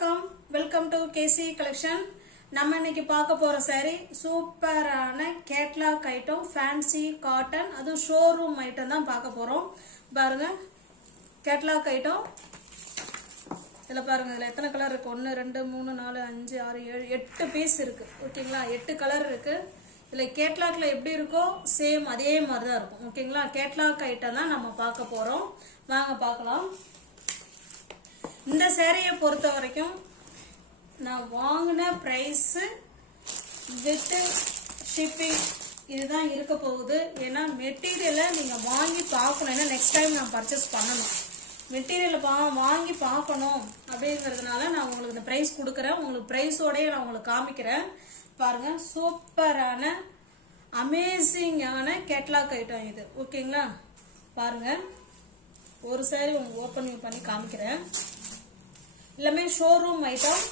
வணக்கம் welcome to KC collection. நம்ம இன்னைக்கு பார்க்க போற saree சூப்பரான கேட்லாக் ஐட்டம், ஃபேன்சி காட்டன், அது ஷோரூம் ஐட்டம் தான் பார்க்க போறோம். பாருங்க கேட்லாக் ஐட்டம். இதுல பாருங்க இதுல எத்தனை கலர் இருக்கு? 1 2 3 4 5 6 7 8 பீஸ் இருக்கு. ஓகேங்களா, 8 கலர் இருக்கு. இதுல கேட்லாக்ல எப்படி இருக்கோ சேம் அதே மாதிரி தான் இருக்கும். ஓகேங்களா, கேட்லாக் ஐட்டம் தான் நம்ம பார்க்க போறோம். வாங்க பார்க்கலாம். இந்த சேரீயை பொறுத்த வரைக்கும் நான் வாங்கின பிரைஸ் வித் ஷிப்பிங் இதுதான் இருக்க போகுது. ஏன்னா மெட்டீரியலை நீங்க வாங்கி பார்க்கணும். ஏன்னா நெக்ஸ்ட் டைம் நான் பர்ச்சேஸ் பண்ணணும். மெட்டீரியலை வாங்கி பார்க்கணும் அப்படிங்கிறதுனால நான் உங்களுக்கு இந்த பிரைஸ் கொடுக்குறேன். உங்களுக்கு பிரைஸோடய நான் உங்களுக்கு காமிக்கிறேன். பாருங்க, சூப்பரான அமேசிங்கான கேட்லாக் ஐட்டம் இது. ஓகேங்களா, பாருங்க ஒரு சாரி உங்களுக்கு ஓப்பனிங் பண்ணி காமிக்கிறேன். எல்லாமே ஷோரூம் ஐட்டம்.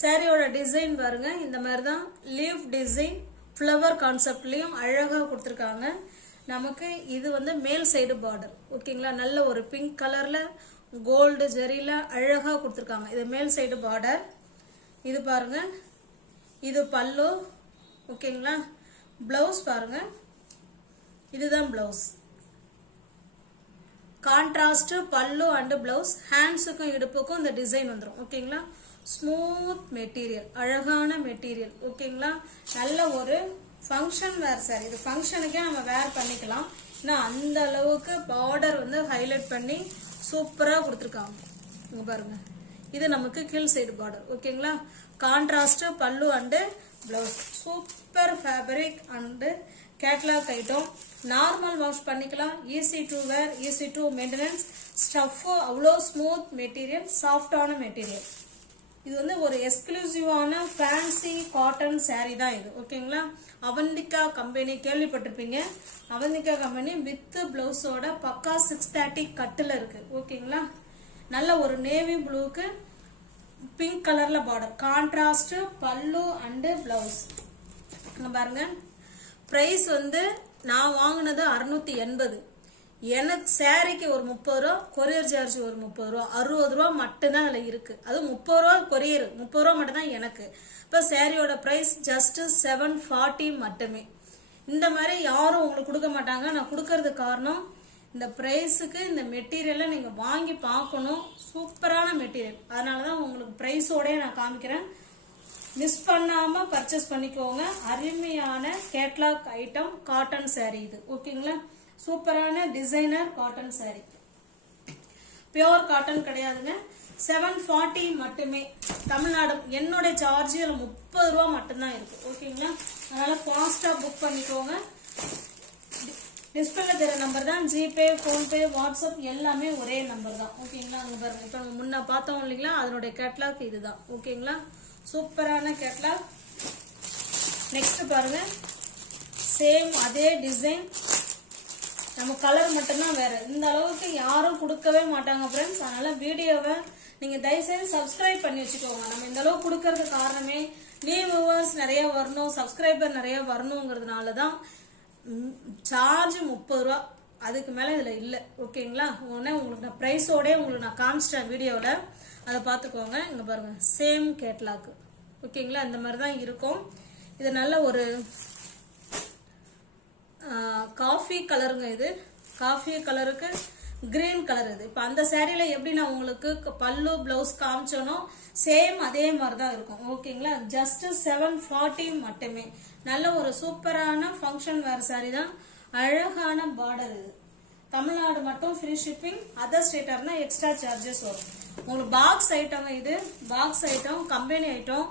சாரியோட டிசைன் பாருங்க, இந்த மாதிரி தான் லீஃப் டிசைன், ஃப்ளவர் கான்செப்ட்லயும் அழகா கொடுத்துருக்காங்க. நமக்கு இது வந்து மேல் சைடு பார்டர். ஓகேங்களா, நல்ல ஒரு பிங்க் கலர்ல கோல்டு ஜெரியில அழகா கொடுத்துருக்காங்க. இது மேல் சைடு பார்டர். இது பாருங்க, இது பல்லு. ஓகேங்களா, பிளவுஸ் பாருங்க, இதுதான் blouse. Contrast pallu and blouse. ஹேண்ட்ஸுக்கும் இடுப்புக்கும் இந்த டிசைன் வந்துடும். ஓகேங்களா, ஸ்மூத் மெட்டீரியல், அழகான மெட்டீரியல். ஓகேங்களா, நல்ல ஒரு ஃபங்க்ஷன் வேர் சார். இது ஃபங்க்ஷனுக்கே நம்ம வேர் பண்ணிக்கலாம். ஏன்னா அந்த அளவுக்கு பார்டர் வந்து ஹைலைட் பண்ணி சூப்பரா கொடுத்துருக்காங்க. இங்க பாருங்க, இது நமக்கு கீழ் சைடு பார்டர். ஓகேங்களா, contrast pallu and blouse. Super fabric and catalogue item. Normal wash பண்ணிக்கலாம். Easy to wear, easy to maintenance. Stuff அவ்வளோ ஸ்மூத் மெட்டீரியல், சாஃப்டான மெட்டீரியல். இது வந்து ஒரு எக்ஸ்க்ளூசிவான ஃபேன்சி காட்டன் saree தான் இது. ஓகேங்களா, அவந்திகா கம்பெனி கேள்விப்பட்டிருப்பீங்க. அவந்திகா கம்பெனி வித் பிளவுஸோட பக்கா 630 கட்டுல இருக்கு. ஓகேங்களா, நல்ல ஒரு நேவி ப்ளூக்கு பிங்க் கலர்ல border, contrast pallu and blouse. பாருங்க, பிரைஸ் வந்து நான் வாங்கினது 680. எனக்கு சாரிக்கு ஒரு 30 ரூபா, கொரியர் சார்ஜ் ஒரு 30 ரூபா, 60 ரூபா மட்டும்தான் அதுல இருக்கு. அது 30 ரூபா கொரியர், 30 ரூபா மட்டும் தான் எனக்கு. இப்ப சாரியோட பிரைஸ் ஜஸ்ட் 740 மட்டுமே. இந்த மாதிரி யாரும் உங்களுக்கு கொடுக்க மாட்டாங்க. நான் கொடுக்கறதுக்கு காரணம் இந்த பிரைஸுக்கு இந்த மெட்டீரியலை நீங்க வாங்கி பார்க்கணும். சூப்பரான மெட்டீரியல், அதனாலதான் உங்களுக்கு பிரைஸோட நான் காமிக்கிறேன். மிஸ் பண்ணாம பர்ச்சேஸ் பண்ணிக்கோங்க. அருமையான கேட்லாக் ஐட்டம் காட்டன் saree இது. ஓகேங்களா, சூப்பரான designer cotton saree. Pure cotton கிடையாதுங்க. 740 மட்டுமே. தமிழ்நாடு என்னோட சார்ஜ் 30 ரூபா மட்டும்தான் இருக்கு. ஓகேங்களா, அதனால ஃபாஸ்டா புக் பண்ணிக்கோங்க. டிஸ்பிளேல தெரிய நம்பர் தான். ஜிபே, போன்பே, வாட்ஸ்அப் எல்லாமே ஒரே நம்பர் தான். ஓகேங்களா, அங்க பாருங்க, இப்ப நம்ம முன்ன பார்த்தோம் இல்லைங்களா, அதனுடைய கேட்லாக் இதுதான். ஓகேங்களா, சூப்பரான கேட்லாக். நெக்ஸ்ட் பாருங்க, சேம் அதே டிசைன், நம்ம கலர் மட்டும்தான் வேற. இந்த அளவுக்கு யாரும் கொடுக்கவே மாட்டாங்க ஃப்ரெண்ட்ஸ். அதனால வீடியோவை நீங்க தயவுசெய்து சப்ஸ்கிரைப் பண்ணி வச்சுக்கோங்க. நம்ம இந்த அளவுக்கு கொடுக்கறது காரணமே நியூ வியூவர்ஸ் நிறைய வரணும், சப்ஸ்கிரைபர் நிறைய வரணுங்கிறதுனாலதான். சார்ஜ் 30 ரூபா, அதுக்கு மேல இதுல இல்ல. ஓகேங்களா, உங்களுக்கு நான் பிரைஸோட உங்களுக்கு நான் காமிச்சிட்டேன் வீடியோல, அதை பார்த்துக்கோங்க. இங்க பாருங்க, சேம் கேட்லாக். ஓகேங்களா, இந்த மாதிரி தான் இருக்கும். இது நல்ல ஒரு காஃபி கலருங்க. இது காஃபி கலருக்கு கிரீன் கலர். இது இப்ப அந்த சாரியில எப்படி நான் உங்களுக்கு பல்லு பிளவுஸ் காமிச்சோனோ சேம் அதே மாதிரி தான் இருக்கும். ஓகேங்களா, ஜஸ்ட் 740 மட்டுமே. நல்ல ஒரு சூப்பரான ஃபங்க்ஷன் வேர் சாரி தான். அழகான பார்டர். இது தமிழ்நாடு மட்டும் ஃப்ரீ ஷிப்பிங். அதர் ஸ்டேட்டா இருந்தா எக்ஸ்ட்ரா சார்ஜஸ் வரும். உங்களுக்கு பாக்ஸ் ஐட்டம், இது பாக்ஸ் ஐட்டம், கம்பெனி ஐட்டம்,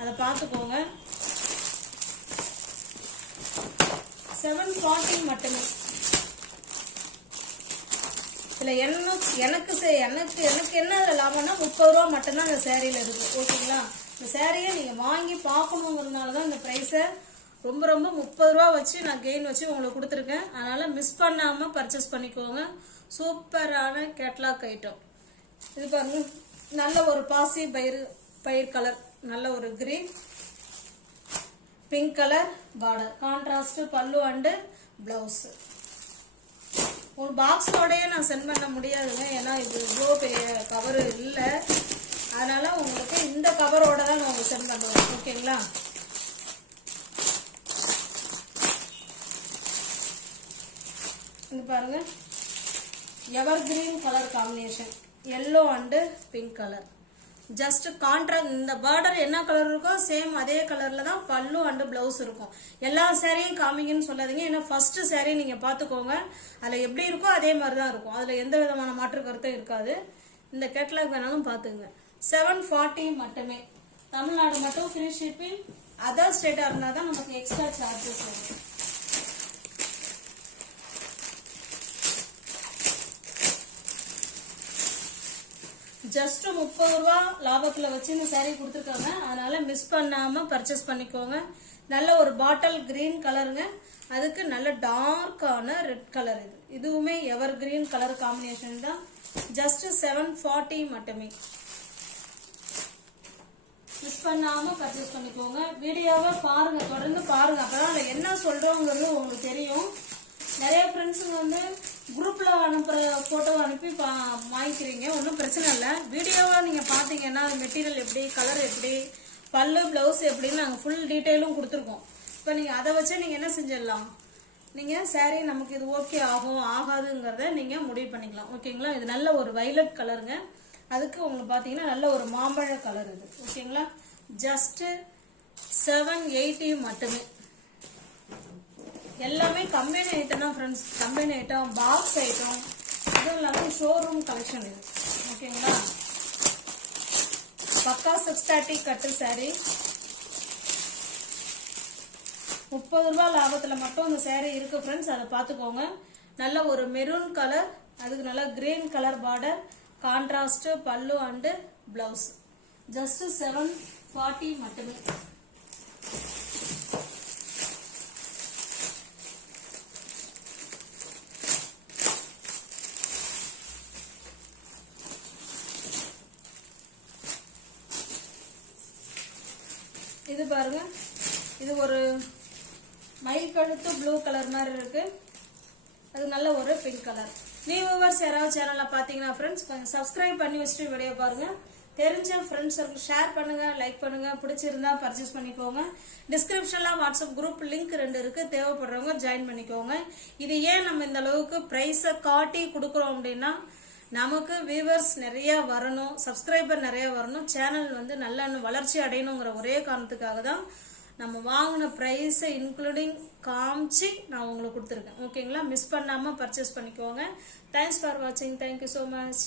அதை பார்த்துக்கோங்க. 740 மட்டுமே. இதுல எனக்கு என்ன அதுல லாபம்னா 30 ரூபா மட்டும்தான் இந்த சேரீல இருக்கு. ஓகேங்களா, இந்த சேரீயை நீங்க வாங்கி பார்க்கணுங்கிறதுனாலதான் இந்த பிரைஸ ரொம்ப 30 ரூபா வச்சு நான் கெயின் வச்சு உங்களுக்கு கொடுத்துருக்கேன். அதனால மிஸ் பண்ணாம பர்ச்சேஸ் பண்ணிக்கோங்க. சூப்பரான கேட்லாக் ஐட்டம். இது பாருங்க, நல்ல ஒரு பாசி பயிர் கலர், நல்ல ஒரு green. Pink colour border, contrast pallu and blouse. ஒரு பாக்ஸோடய நான் சென்ட் பண்ண முடியாதுங்க, ஏன்னா இது இவ்வளோ பெரிய கவர் இல்லை, அதனால உங்களுக்கு இந்த கவரோட தான் நான் உங்களுக்கு சென்ட் பண்ணுவேன். ஓகேங்களா? இது பாருங்க, எவர் green colour combination, yellow and pink colour. Just contrast, இந்த பார்டர் என்ன கலர் இருக்கோ சேம் அதே கலர்ல தான் பல்லு அண்ட் பிளவுஸ் இருக்கும். எல்லா சாரியும் காமிங்கன்னு சொல்லாதீங்க, ஏன்னா ஃபர்ஸ்ட் சாரி நீங்க பாத்துக்கோங்க, அதுல எப்படி இருக்கோ அதே மாதிரி தான் இருக்கும், அதுல எந்த விதமான மாற்று கருத்தும் இருக்காது. இந்த கேட்டலாக் வேணாலும் பாத்துங்க. 740 மட்டுமே. தமிழ்நாடு மட்டும் ஃப்ரீ ஷிப்பிங். அதர் ஸ்டேட்டா இருந்தா தான் நமக்கு எக்ஸ்ட்ரா சார்ஜஸ் வரும். ஜஸ்ட் 30 ரூபா லாபத்துல வச்சு இந்த சாரி கொடுத்துருக்காங்க, அதனால மிஸ் பண்ணாம பர்ச்சேஸ் பண்ணிக்கோங்க. நல்ல ஒரு பாட்டில் கிரீன் கலருங்க, அதுக்கு நல்ல டார்க்கான ரெட் கலர். இதுவுமே எவர் கிரீன் கலர் காம்பினேஷன் தான். ஜஸ்ட் 740 மட்டுமே. மிஸ் பண்ணாம பர்ச்சேஸ் பண்ணிக்கோங்க. வீடியோவை பாருங்க, தொடர்ந்து பாருங்க, அப்பதான் அதுல என்ன சொல்றோங்கிறது உங்களுக்கு தெரியும். நிறைய ஃப்ரெண்ட்ஸுங்க வந்து குரூப்ல அனுப்புற போட்டோ அனுப்பி வாங்கிக்கிறீங்க, ஒன்றும் பிரச்சனை இல்லை. வீடியோவா நீங்க பாத்தீங்கன்னா மெட்டீரியல் எப்படி, கலர் எப்படி, பல்லு பிளவுஸ் எப்படின்னு நாங்கள் ஃபுல் டீட்டெயிலும் கொடுத்துருக்கோம். இப்போ நீங்க அதை வச்சு நீங்க என்ன செஞ்சிடலாம், நீங்க சாரி நமக்கு இது ஓகே ஆகும் ஆகாதுங்கிறத நீங்க முடிவு பண்ணிக்கலாம். ஓகேங்களா? இது நல்ல ஒரு வைலட் கலருங்க, அதுக்கு உங்களுக்கு பாத்தீங்கன்னா நல்ல ஒரு மாம்பழ கலர் இது. ஓகேங்களா? ஜஸ்ட் 780 மட்டுமே. எல்லாமே கம்பெனி ஐட்டம் தான் friends, company item, box item, அதுவும் இல்லாமல் ஷோரூம் கலெக்ஷன் இது. ஓகேங்களா? பக்கா 630 கட்டு சாரி. 30 ரூபா லாபத்துல மட்டும் இந்த சாரி இருக்கு ஃப்ரெண்ட்ஸ், அதை பார்த்துக்கோங்க. நல்ல ஒரு மெரூன் கலர், அதுக்கு நல்ல green colour border, contrast pallu and blouse. Just 740 மட்டுமே. இது பாருங்க, இது ஒரு மயில் கழுத்து ப்ளூ கலர் மாதிரி இருக்கு, அது நல்ல ஒரு பிங்க் கலர். நியூ வியூவர்ஸ் யாராவது சேனல்ல பாத்தீங்கன்னா ஃப்ரெண்ட்ஸ் கொஞ்சம் சப்ஸ்கிரைப் பண்ணி வச்சுட்டு வீடியோ பாருங்க. தெரிஞ்ச ஃப்ரெண்ட்ஸுக்கு ஷேர் பண்ணுங்க, லைக் பண்ணுங்க, பிடிச்சிருந்தா பர்ச்சேஸ் பண்ணிக்கோங்க. டிஸ்கிரிப்ஷன்ல வாட்ஸ்அப் குரூப் லிங்க் 2 இருக்கு, தேவைப்படுறவங்க ஜாயின் பண்ணிக்கோங்க. இது ஏன் நம்ம இந்த அளவுக்கு பிரைஸை காட்டி கொடுக்குறோம் அப்படின்னா, நமக்கு வியூவர்ஸ் நிறைய வரணும், சப்ஸ்கிரைபர் நிறைய வரணும், சேனல் வந்து நல்ல வளர்ச்சி அடையணுங்கிற ஒரே காரணத்துக்காக தான் நம்ம வாங்கின பிரைஸ் இன்க்ளூடிங் காமிச்சு நான் உங்களுக்கு கொடுத்துருக்கேன். ஓகேங்களா? மிஸ் பண்ணாம பர்ச்சேஸ் பண்ணிக்கோங்க. தேங்க்ஸ் ஃபார் வாட்சிங். Thank you so much.